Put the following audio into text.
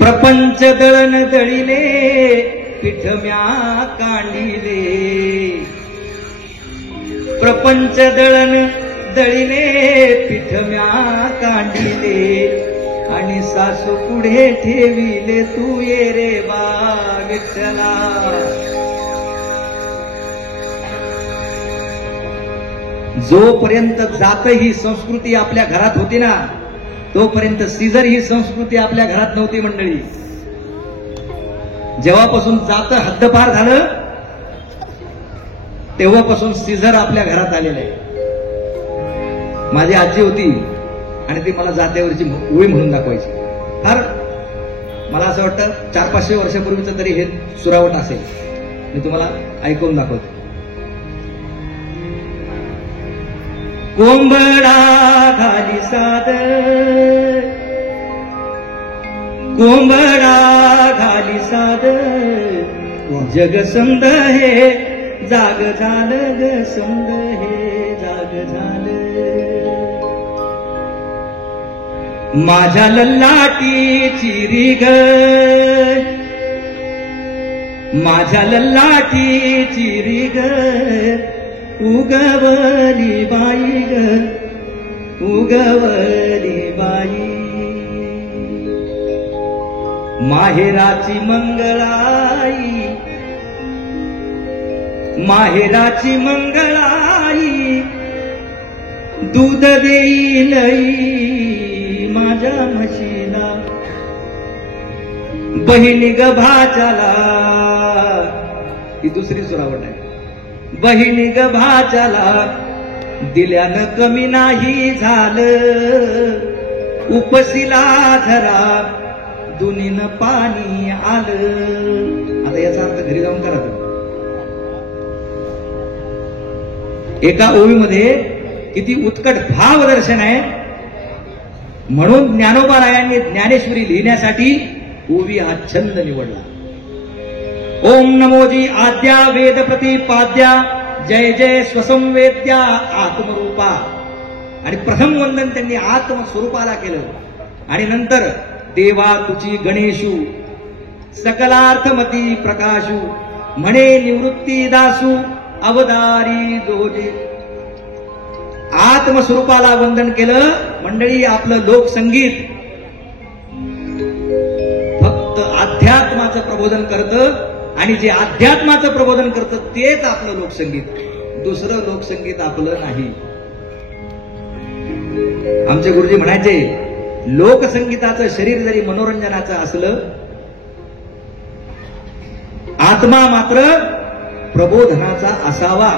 प्रपंच दळण दळिले पीठ म्या कांडिले, प्रपंच दळण दळिले पीठ म्या कांडिले, आणि सासू पुढे ठेविले तू ये रे बा विठ्ठला. जोपर्यंत जात ही संस्कृती आपल्या घरात होती ना, तोपर्यंत सीझर ही संस्कृती आपल्या घरात नव्हती मंडळी. जेव्हापासून जात हद्दपार झालं तेव्हापासून सीझर आपल्या घरात आलेलं आहे. माझी आजी होती आणि ती मला जात्यावरची ओळी म्हणून दाखवायची. फार मला असं वाटतं 400-500 वर्षापूर्वीच तरी हे सुरावट असेल. मी तुम्हाला ऐकून दाखवतो. कोंबडा घाली साद, कोंबडा घाली साद, जग समद हे जाग झालं ग, समद हे जाग झालं. माझ्या लल्लाटी चिरी ग, माझ्या लल्लाटी चिरी ग, उगवली बाई ग, उगवली बाई. माहेराची मंगळाई, माहेराची मंगळाई, दूध देईल माझ्या म्हशीला. बहिणी ग भाच्याला, ही दुसरी सुरावट आहे. बहिणी ग भाच्याला दिल्यानं कमी नाही झालं, उपसीला झरा दुनीनं पाणी आलं. आता याचा अर्थ घरी जाऊन करा तुम्ही. एका ओळीमध्ये किती उत्कट भावदर्शन आहे. म्हणून ज्ञानोबारायांनी ज्ञानेश्वरी लिहिण्यासाठी ओवी हा छंद निवडला. ओम नमोजी आद्या वेद प्रतिपाद्या, जय जय स्वसंवेद्या आत्मरूपा. आणि प्रथम वंदन त्यांनी आत्मस्वरूपाला केलं. आणि नंतर देवा तुची गणेशू, सकलार्थमती प्रकाशू, म्हणे निवृत्ती दासू, अवतारी जोजे. आत्मस्वरूपाला वंदन केलं. मंडळी, आपलं लोकसंगीत फक्त अध्यात्माचं प्रबोधन करतं, आणि जे अध्यात्माचं प्रबोधन करतं तेच आपलं लोकसंगीत. दुसरं लोकसंगीत आपलं नाही. आमचे गुरुजी म्हणायचे, लोकसंगीताचं शरीर जरी मनोरंजनाचं असलं, आत्मा मात्र प्रबोधनाचा असावा.